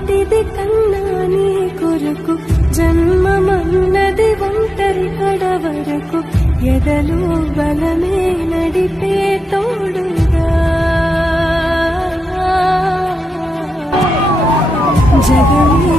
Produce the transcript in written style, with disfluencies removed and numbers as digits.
మొదటిది కన్నా నీ కొరకు జన్మమన్నది ఒంటరి కడ వరకు ఎదలో బలమే నడిపే తోడుగా జగమే